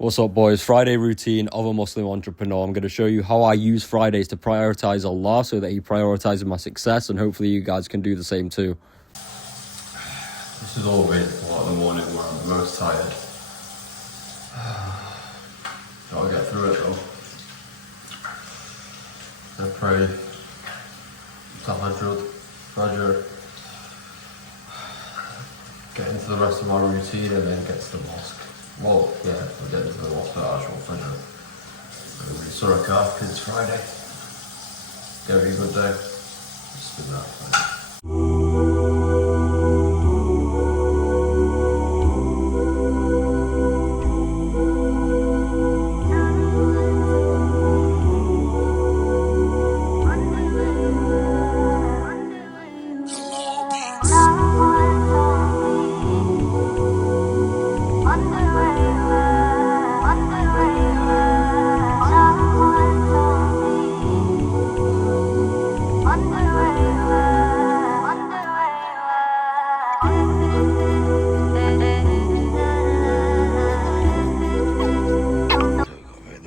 What's up, boys? Friday routine of a Muslim entrepreneur. I'm going to show you how I use Fridays to prioritize Allah so that He prioritizes my success, and hopefully you guys can do the same too. This is always the morning where I'm the most tired. Gotta get through it though. I pray, tahajjud, fajr, get into the rest of my routine and then get to the mosque. Well, yeah, we'll get into the mosque for actual fajr. It'll be Surah Kaf, 'cause it's Friday. Gonna be a good day. Just do that.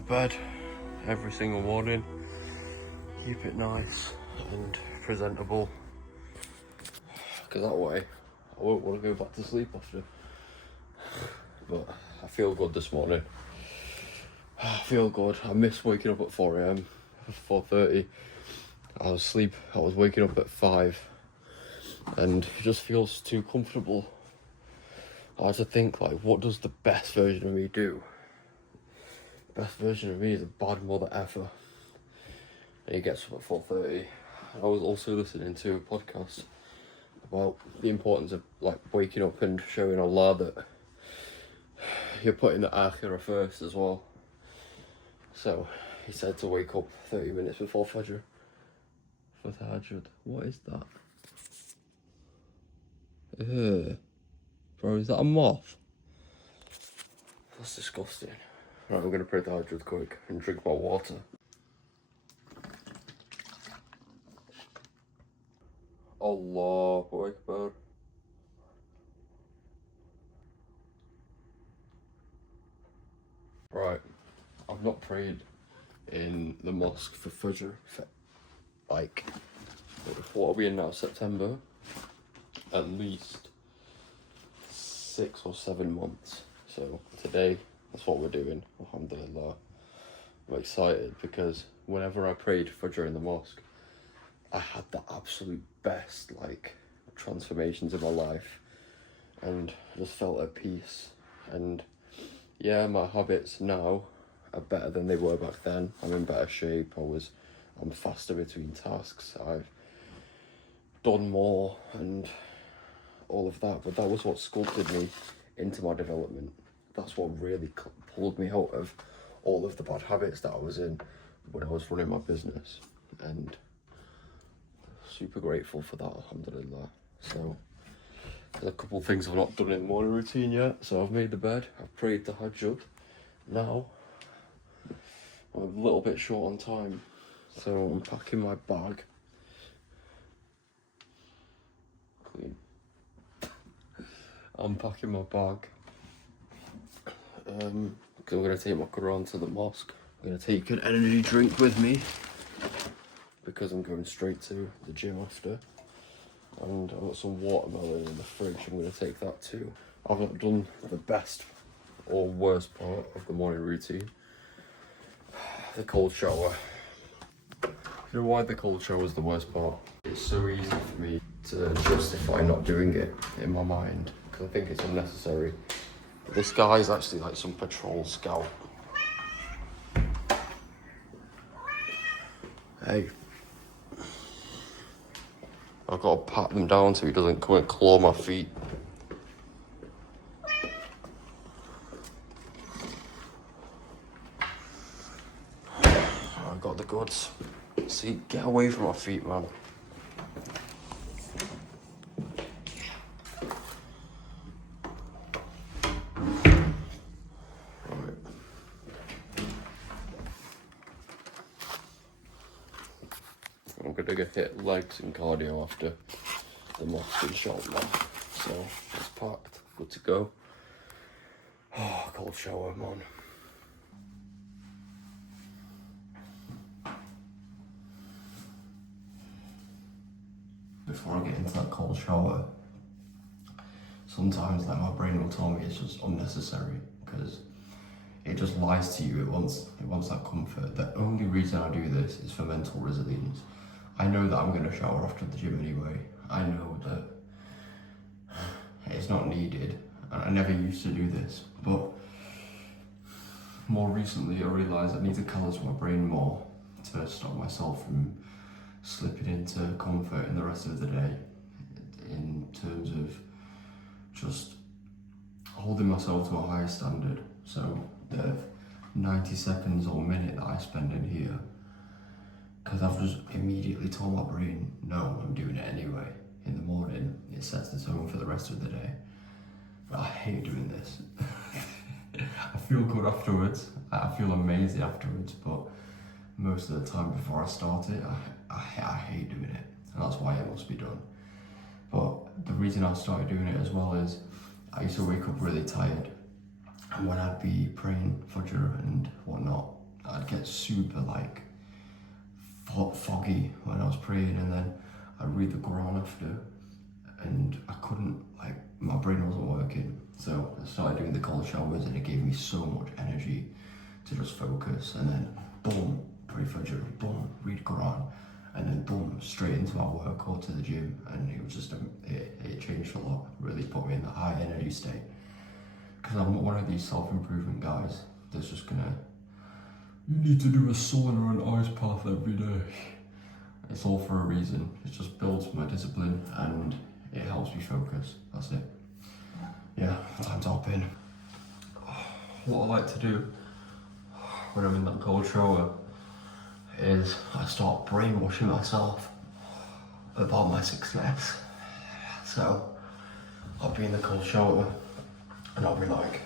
Bed every single morning, keep it nice and presentable, because that way I won't want to go back to sleep after. But I feel good this morning. I feel good. I miss waking up at 4 AM, 4:30. I was waking up at 5 and it just feels too comfortable. I had to think, like, what does the best version of me do? Best version of me is a bad mother ever. And he gets up at 4:30. I was also listening to a podcast about the importance of like waking up and showing Allah that you're putting the akhirah first as well. So he said to wake up 30 minutes before fajr for tahajjud. What is that? Bro, is that a moth? That's disgusting. Right, I'm gonna pray tahajjud quick and drink my water. Allahu Akbar. Right, I've not prayed in the mosque for Fajr for like, what are we in now, September? At least 6 or 7 months. So today, that's what we're doing, alhamdulillah. I'm excited because whenever I prayed Fajr in the mosque, I had the absolute best like transformations in my life, and I just felt at peace. And yeah, my habits now are better than they were back then. I'm in better shape. I'm faster between tasks. I've done more and all of that, but that was what sculpted me into my development. That's what really pulled me out of all of the bad habits that I was in when I was running my business, and super grateful for that, alhamdulillah. So there's a couple of things I've not done in the morning routine yet. So I've made the bed, I've prayed tahajjud. Now I'm a little bit short on time, so I'm packing my bag. Clean. I'm packing my bag because I'm going to take my Quran to the mosque. I'm going to take an energy drink with me because I'm going straight to the gym after. And I've got some watermelon in the fridge, I'm going to take that too. I've not done the best or worst part of the morning routine. The cold shower. You know why the cold shower is the worst part? It's so easy for me to justify not doing it in my mind because I think it's unnecessary. This guy is actually like some patrol scout. Hey. I've got to pat them down so he doesn't come and claw my feet. I've got the goods. See, get away from my feet, man. Right. I'm gonna go hit legs and cardio after the mosque, inshallah. So it's packed, good to go. Oh, cold shower, man. before I get into that cold shower, sometimes like my brain will tell me it's just unnecessary because it just lies to you. It wants that comfort. The only reason I do this is for mental resilience. I know that I'm going to shower after the gym anyway. I know that it's not needed. I never used to do this, but more recently I realised I need to callous my brain more to stop myself from slipping into comfort in the rest of the day, in terms of just holding myself to a higher standard. So the 90 seconds or minute that I spend in here, because I've just immediately told my brain, no, I'm doing it anyway. In the morning, it sets the tone for the rest of the day. But I hate doing this. I feel good afterwards, I feel amazing afterwards, but most of the time before I start it, I hate doing it, and that's why it must be done. But the reason I started doing it as well is I used to wake up really tired, and when I'd be praying Fajr and whatnot, I'd get super like foggy when I was praying, and then I'd read the Quran after, and I couldn't, like, my brain wasn't working. So I started doing the cold showers, and it gave me so much energy to just focus, and then boom, pray Fajr, boom, read Quran, and then boom, straight into my work or to the gym. And it was just, it changed a lot, really put me in that high energy state. Because I'm not one of these self-improvement guys that's just gonna, you need to do a sauna and ice bath every day. It's all for a reason. It just builds my discipline and it helps me focus. That's it. Yeah, I'm topping. What I like to do when I'm in that cold shower is I start brainwashing myself about my success. So I'll be in the cold shower and I'll be like,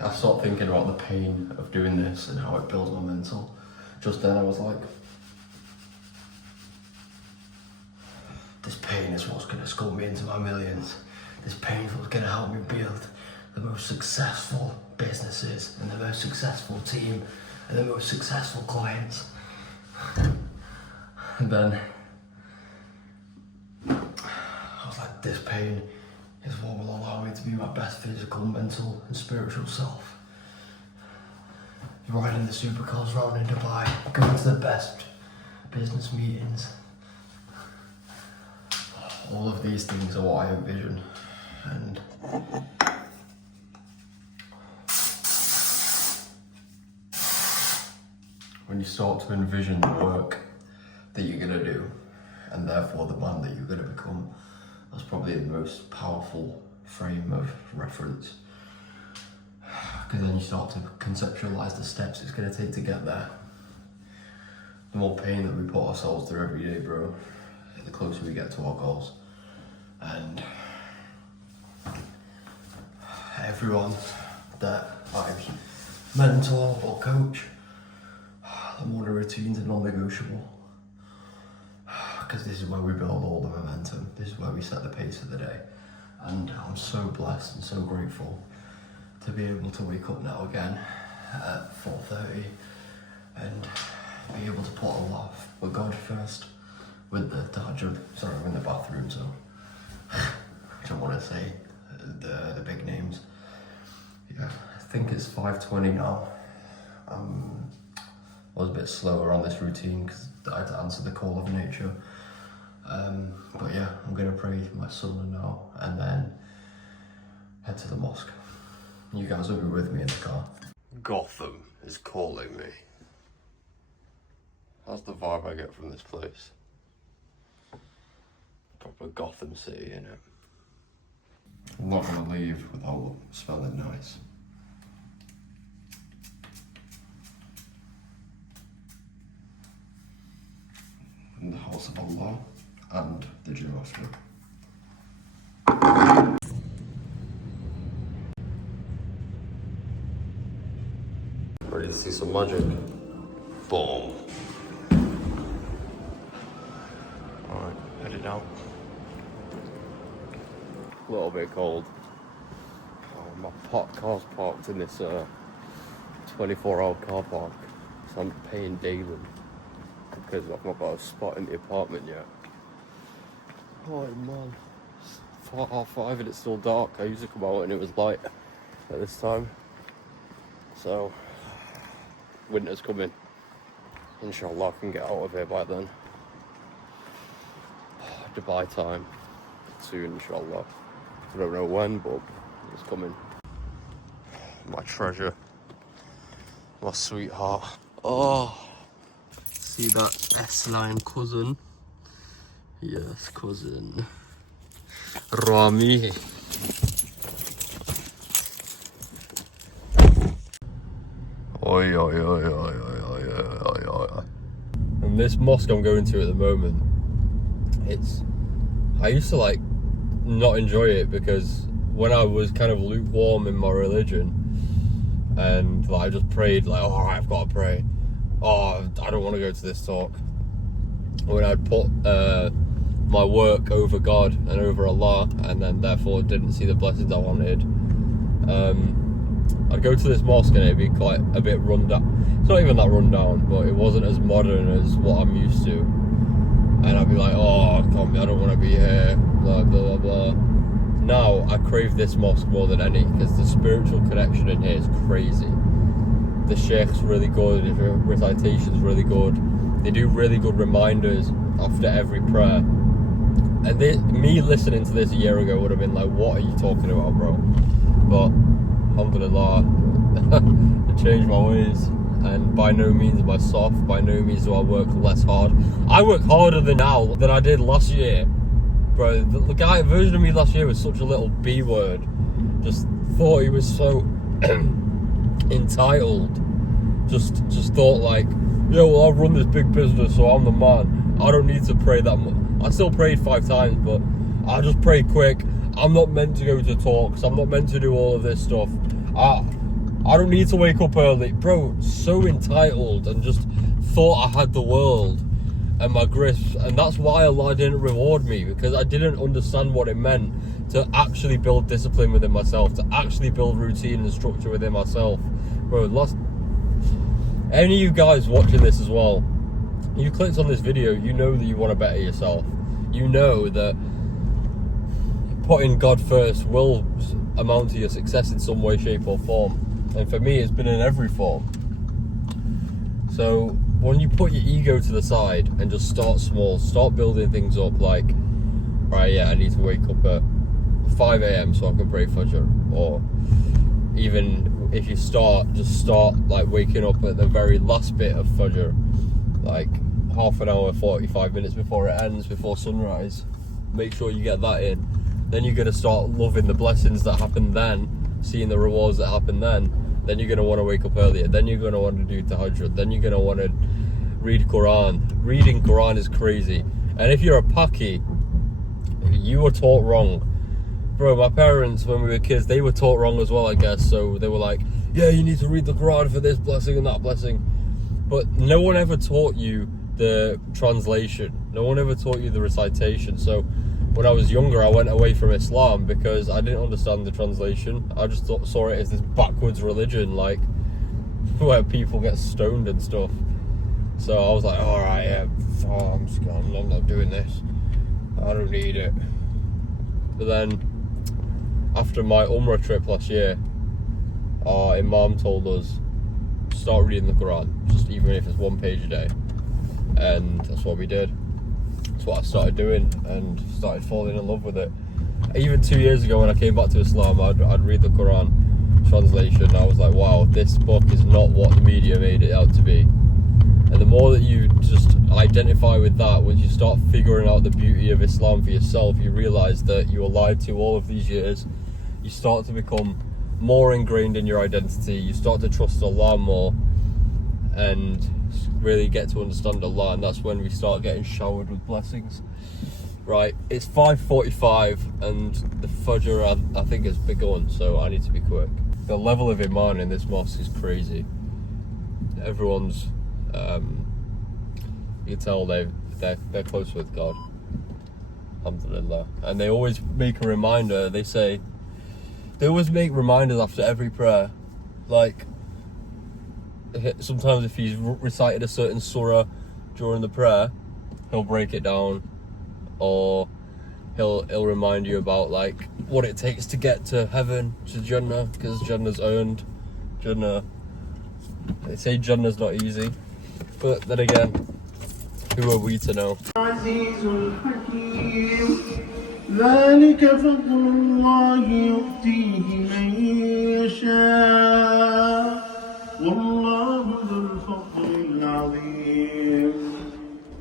I start thinking about the pain of doing this and how it builds my mental. Just then I was like, this pain is what's gonna sculpt me into my millions. This pain is what's gonna help me build the most successful businesses and the most successful team and the most successful clients. And then I was like, this pain is what will allow me to be my best physical, mental and spiritual self. Riding the supercars around in Dubai, going to the best business meetings. All of these things are what I envision. And when you start to envision the work that you're gonna do, and therefore the man that you're gonna become, that's probably the most powerful frame of reference. Because then you start to conceptualize the steps it's gonna take to get there. The more pain that we put ourselves through every day, bro, the closer we get to our goals. And everyone that I mentor or coach, the morning routines are non-negotiable. Because this is where we build all the momentum. This is where we set the pace for the day. And I'm so blessed and so grateful to be able to wake up now again at 4:30 and be able to put a laugh with God first, with the tahajjud, sorry, I'm in the bathroom, so I don't want to say the big names. Yeah, I think it's 5:20 now. I was a bit slower on this routine because I had to answer the call of nature. But yeah, I'm going to pray my sunnah now and then head to the mosque. You guys will be with me in the car. Gotham is calling me. That's the vibe I get from this place. Proper Gotham City, innit? I'm not going to leave without smelling nice. In the house of Allah and the gym after. Ready to see some magic? Boom. Alright, headed out. A little bit cold. Oh, my car's parked in this 24-hour car park, so I'm paying daily because I've not got a spot in the apartment yet. Oh man, it's 4:30 and it's still dark. I used to come out and it was light at this time. So, winter's coming. Inshallah, I can get out of here by then. Dubai time soon, inshallah. I don't know when, but it's coming. My treasure, my sweetheart. Oh, see that S-line cousin? Yes, cousin. Rami. Oi, oi, oi, oi, oi, oi, oi, oi. And this mosque I'm going to at the moment, I used to like not enjoy it because when I was kind of lukewarm in my religion and like I just prayed like, oh, I've got to pray. Oh, I don't want to go to this talk. When I'd put my work over God and over Allah, and then therefore didn't see the blessings I wanted, I'd go to this mosque and it'd be quite a bit run down. It's not even that run down, but it wasn't as modern as what I'm used to. And I'd be like, oh, I don't want to be here, blah, blah, blah, blah. Now, I crave this mosque more than any, because the spiritual connection in here is crazy. The sheikh's really good, the recitation's really good. They do really good reminders after every prayer. And me listening to this a year ago would have been like, what are you talking about, bro? But, alhamdulillah, I changed my ways. And by no means am I soft, by no means do I work less hard. I work harder now than I did last year. Bro, the version of me last year was such a little B word. Just thought he was so entitled. Just thought like, yeah, well, I've run this big business, so I'm the man. I don't need to pray that much. I still prayed 5 times, but I just pray quick. I'm not meant to go to talks. I'm not meant to do all of this stuff. I don't need to wake up early. Bro, so entitled and just thought I had the world and my grips. And that's why Allah didn't reward me, because I didn't understand what it meant to actually build discipline within myself, to actually build routine and structure within myself. Bro, any of you guys watching this as well, you clicked on this video, you know that you want to better yourself. You know that putting God first will amount to your success in some way, shape or form. And for me, it's been in every form. So when you put your ego to the side and just start small, start building things up, like, right, yeah, I need to wake up at 5 a.m. so I can pray Fajr. Or even if you start like waking up at the very last bit of Fajr, like half an hour, 45 minutes before it ends, before sunrise. Make sure you get that in. Then you're going to start loving the blessings that happen then, seeing the rewards that happen then. Then you're going to want to wake up earlier. Then you're going to want to do tahajjud. Then you're going to want to read Quran. Reading Quran is crazy. And if you're a Paki, you were taught wrong. Bro, my parents, when we were kids, they were taught wrong as well, I guess. So they were like, yeah, you need to read the Quran for this blessing and that blessing. But no one ever taught you the translation. No one ever taught you the recitation. So when I was younger, I went away from Islam because I didn't understand the translation. I just saw it as this backwards religion, like, where people get stoned and stuff. So I was like, alright, yeah, I'm not doing this. I don't need it. But then, after my Umrah trip last year, our Imam told us, start reading the Quran, just even if it's 1 page a day. And that's what we did. That's what I started doing and started falling in love with it. Even 2 years ago when I came back to Islam, I'd read the Quran translation and I was like, wow, this book is not what the media made it out to be. And the more that you just identify with that, once you start figuring out the beauty of Islam for yourself, you realise that you were lied to all of these years. You start to become more ingrained in your identity. You start to trust Allah more and really get to understand Allah, and that's when we start getting showered with blessings. Right, it's 5:45 and the Fajr I think has begun, so I need to be quick. The level of Iman in this mosque is crazy. Everyone's you can tell they're close with God, alhamdulillah. And they always make a reminder. They always make reminders after every prayer, like sometimes if he's recited a certain surah during the prayer, he'll break it down, or he'll remind you about like what it takes to get to heaven, to Jannah, because Jannah's earned. Jannah, they say Jannah's not easy, but then again, who are we to know? ذلك فضل الله يؤتيه من يشاء والله ذو الفضل العظيم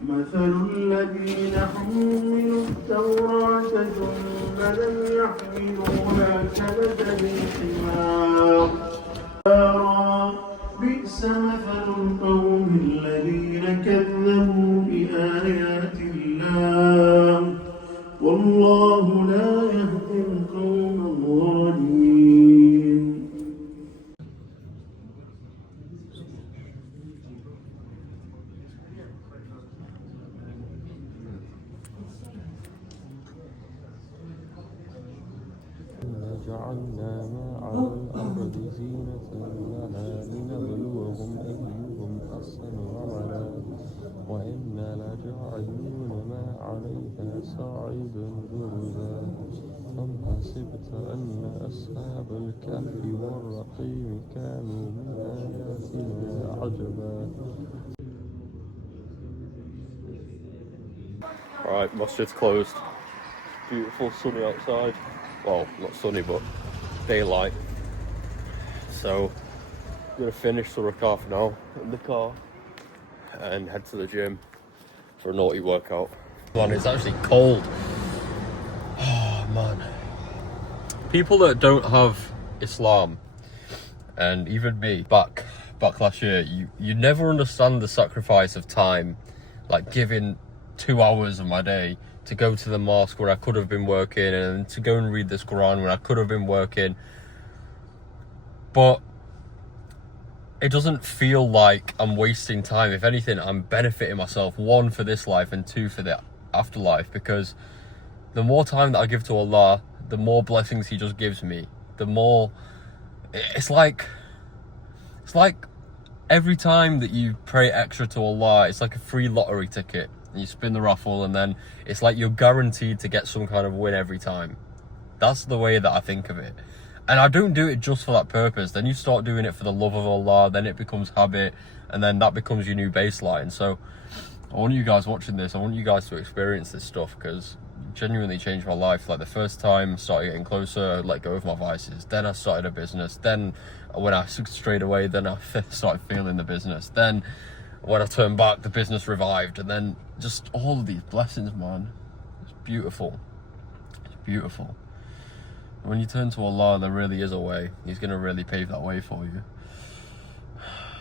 مثل الذين حملوا التوراة ثم لم يحملوها كمثل الحمار بئس مثل القوم الذين كذبوا بآيات الله والله لا يهدي القوم الظالمين. جعلنا ما على الأرض زينة لها لنبلوهم أيهم أحسن عملا وإنا لجاعلون ما عليها صاعدا جرزا أم حسبت أن أصحاب الكهف والرقيم كانوا من آياتنا عجبا. Alright, masjid's closed. Beautiful sunny outside. Well, not sunny, but daylight. So, I'm gonna finish the rakat now in the car and head to the gym for a naughty workout. Man, it's actually cold. Oh man. People that don't have Islam, and even me, back last year, you never understand the sacrifice of time, like giving 2 hours of my day to go to the mosque where I could have been working, and to go and read this Quran where I could have been working. But it doesn't feel like I'm wasting time. If anything, I'm benefiting myself, one, for this life, and two, for the afterlife, because the more time that I give to Allah, the more blessings He just gives me. The more, it's like every time that you pray extra to Allah, it's like a free lottery ticket. You spin the raffle, and then it's like you're guaranteed to get some kind of win every time. That's the way that I think of it. And I don't do it just for that purpose. Then you start doing it for the love of Allah, then it becomes habit, and then that becomes your new baseline. So I want you guys watching this, I want you guys to experience this stuff, because it genuinely changed my life. Like the first time I started getting closer, I let go of my vices. Then I started a business. Then when I strayed away, then I started feeling the business. Then when I turned back, the business revived. And then just all of these blessings, man. It's beautiful. It's beautiful. When you turn to Allah, there really is a way. He's going to really pave that way for you.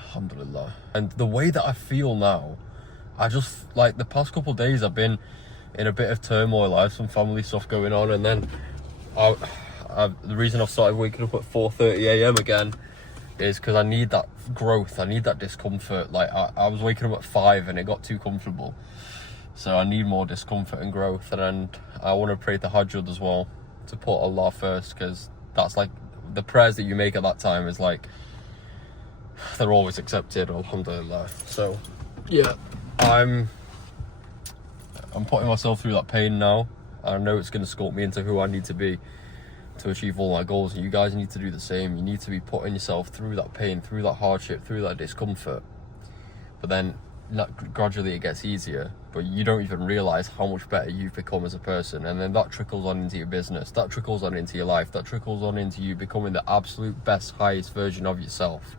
Alhamdulillah. And the way that I feel now, I just, like the past couple of days, I've been in a bit of turmoil. I have some family stuff going on, and then the reason I've started waking up at 4:30 a.m. again is because I need that growth. I need that discomfort. Like I was waking up at 5 and it got too comfortable. So I need more discomfort and growth. And I want to pray tahajjud as well, to put Allah first, because that's like the prayers that you make at that time is like, they're always accepted, alhamdulillah. So yeah, I'm putting myself through that pain now. I know it's going to sculpt me into who I need to be to achieve all my goals, and you guys need to do the same. You need to be putting yourself through that pain, through that hardship, through that discomfort. But then gradually it gets easier, but you don't even realize how much better you've become as a person. And then that trickles on into your business, that trickles on into your life, that trickles on into you becoming the absolute best, highest version of yourself.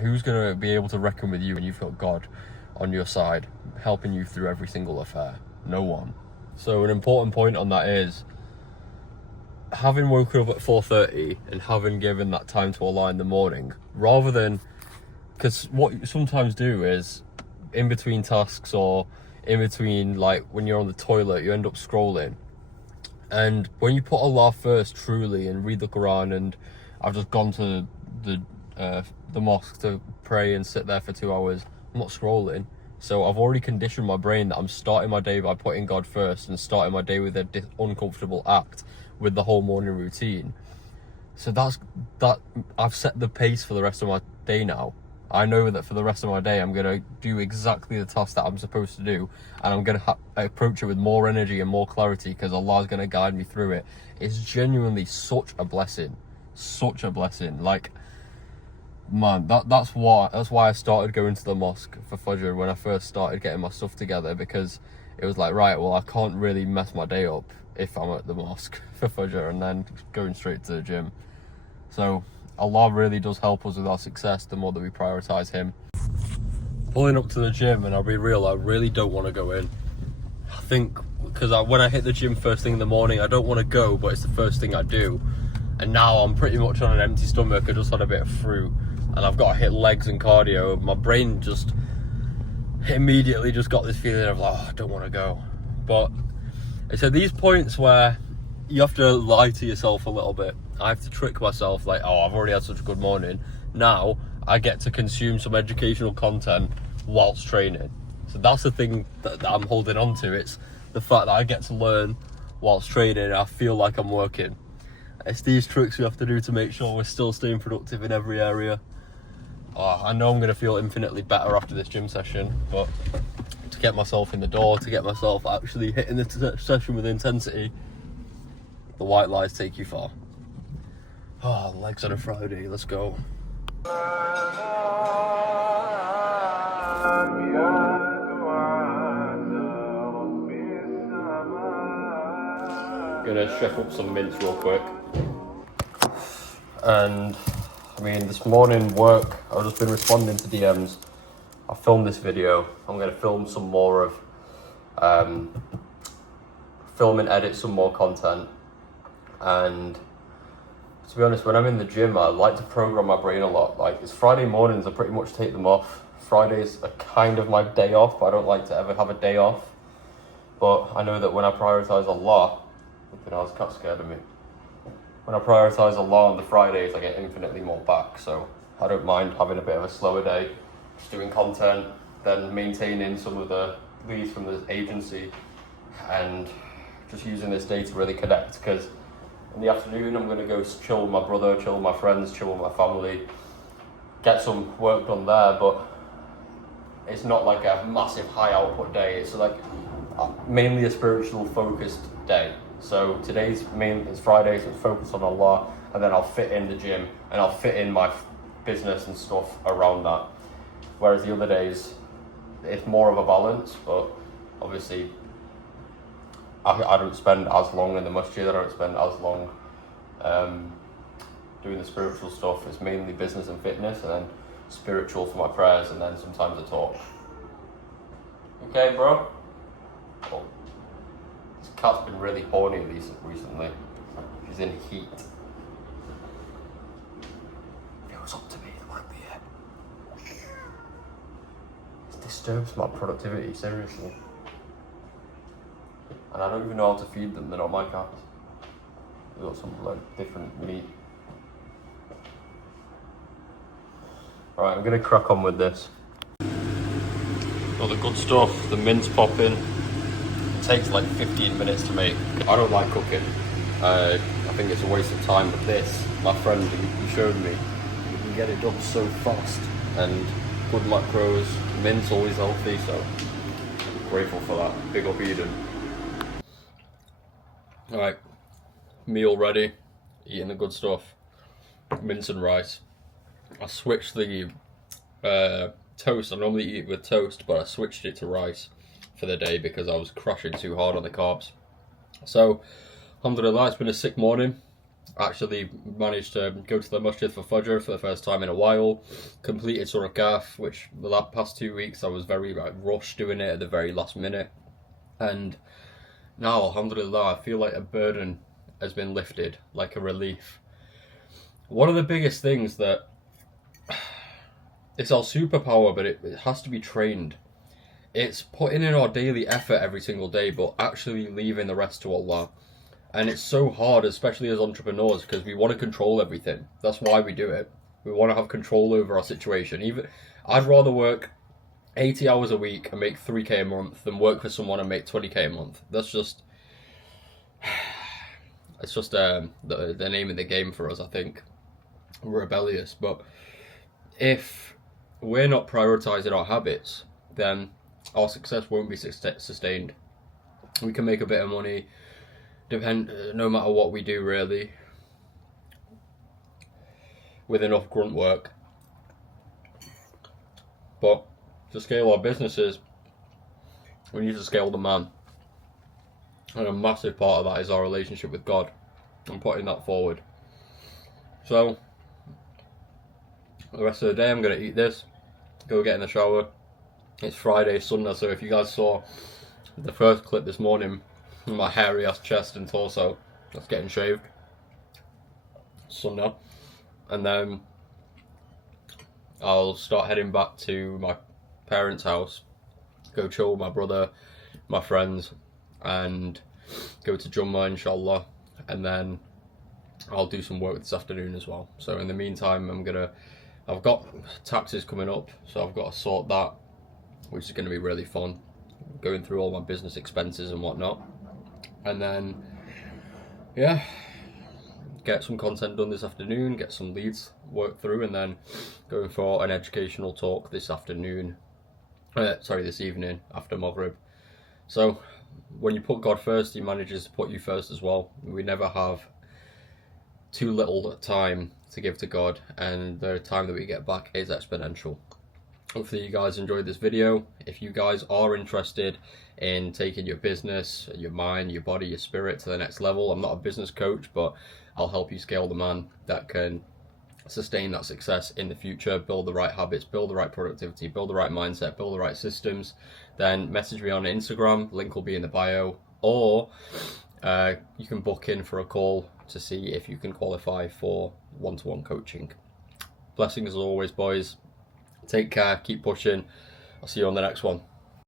Who's going to be able to reckon with you when you've got God on your side, helping you through every single affair? No one. So an important point on that is, having woken up at 4:30 and having given that time to Allah in the morning, rather than, because what you sometimes do is, in between tasks or in between, like when you're on the toilet, you end up scrolling. And when you put Allah first truly and read the Quran, and I've just gone to the mosque to pray and sit there for 2 hours, I'm not scrolling. So I've already conditioned my brain that I'm starting my day by putting God first, and starting my day with an uncomfortable act with the whole morning routine. So that I've set the pace for the rest of my day now. I know that for the rest of my day, I'm going to do exactly the task that I'm supposed to do, and I'm going to approach it with more energy and more clarity, because Allah's going to guide me through it. It's genuinely such a blessing. Such a blessing. Like, man, that's why I started going to the mosque for Fajr when I first started getting my stuff together, because it was like, right, well, I can't really mess my day up if I'm at the mosque for Fajr and then going straight to the gym. So Allah really does help us with our success the more that we prioritise Him. Pulling up to the gym, and I'll be real, I really don't want to go in. I think because when I hit the gym first thing in the morning, I don't want to go, but it's the first thing I do. And now I'm pretty much on an empty stomach. I just had a bit of fruit, and I've got to hit legs and cardio. My brain just immediately just got this feeling of like, oh, I don't want to go. But it's at these points where you have to lie to yourself a little bit. I have to trick myself, like, oh, I've already had such a good morning. Now I get to consume some educational content whilst training. So that's the thing that I'm holding on to. It's the fact that I get to learn whilst training. I feel like I'm working. It's these tricks we have to do to make sure we're still staying productive in every area. Oh, I know I'm going to feel infinitely better after this gym session, but to get myself in the door, to get myself actually hitting the session with intensity, the white lies take you far. Oh, legs on a Friday, let's go. Gonna chef up some mince real quick. And I mean, this morning work, I've just been responding to DMs. I filmed this video. I'm gonna film some more of, film and edit some more content. And to be honest, when I'm in the gym, I like to program my brain a lot. Like, it's Friday mornings, I pretty much take them off. Fridays are kind of my day off, but I don't like to ever have a day off. But I know that when I prioritise Allah, I was cat scared of me. When I prioritise Allah on the Fridays, I get infinitely more back. So I don't mind having a bit of a slower day, just doing content, then maintaining some of the leads from the agency, and just using this day to really connect. Because in the afternoon, I'm going to go chill with my brother, chill with my friends, chill with my family, get some work done there. But it's not like a massive high output day. It's like mainly a spiritual focused day. So today's it's Friday, so it's focused on Allah, and then I'll fit in the gym and I'll fit in my business and stuff around that. Whereas the other days, it's more of a balance, but obviously I don't spend as long in the masjid, I don't spend as long doing the spiritual stuff. It's mainly business and fitness, and then spiritual for my prayers, and then sometimes I talk. Okay, bro? Oh. This cat's been really horny recently. She's in heat. If it was up to me, it might be it. It disturbs my productivity, seriously. And I don't even know how to feed them, they're not my cats. They've got some like different meat. Alright, I'm gonna crack on with this. Got the good stuff, the mince popping. It takes like 15 minutes to make. I don't like cooking. I think it's a waste of time, but this, my friend, he showed me, you can get it done so fast. And good macros, mince always healthy, so I'm grateful for that. Big up Eden. Alright, meal ready, eating the good stuff, mince and rice. I switched the toast. I normally eat it with toast, but I switched it to rice for the day because I was crashing too hard on the carbs. So, alhamdulillah, it's been a sick morning. I actually managed to go to the masjid for Fajr for the first time in a while. Completed Surah Kahf, which the past 2 weeks I was very rushed doing it at the very last minute. And now, alhamdulillah, I feel like a burden has been lifted, like a relief. One of the biggest things that, it's our superpower, but it has to be trained. It's putting in our daily effort every single day, but actually leaving the rest to Allah. And it's so hard, especially as entrepreneurs, because we want to control everything. That's why we do it. We want to have control over our situation. I'd rather work 80 hours a week and make 3k a month than work for someone and make 20k a month. That's just, it's just the name of the game for us, I think. We're rebellious, but if we're not prioritizing our habits, then our success won't be sustained. We can make a bit of money, no matter what we do really, with enough grunt work. But to scale our businesses, we need to scale the man. And a massive part of that is our relationship with God. I'm putting that forward. So, the rest of the day I'm going to eat this, go get in the shower. It's Friday, Sunday, so if you guys saw the first clip this morning, my hairy ass chest and torso, that's getting shaved. Sunday. And then I'll start heading back to my parents' house, go chill with my brother, my friends, and go to Jummah inshallah, and then I'll do some work this afternoon as well. So in the meantime, I've got taxes coming up, so I've got to sort that, which is going to be really fun, going through all my business expenses and whatnot. And then, yeah, get some content done this afternoon, get some leads worked through, and then going for an educational talk this evening after Maghrib. So when you put God first, He manages to put you first as well. We never have too little time to give to God, and the time that we get back is exponential. Hopefully you guys enjoyed this video. If you guys are interested in taking your business, your mind, your body, your spirit to the next level, I'm not a business coach, but I'll help you scale the man that can sustain that success in the future, build the right habits, build the right productivity, build the right mindset, build the right systems. Then message me on Instagram, link will be in the bio, or you can book in for a call to see if you can qualify for one-to-one coaching. Blessings as always, boys. Take care, keep pushing. I'll see you on the next one.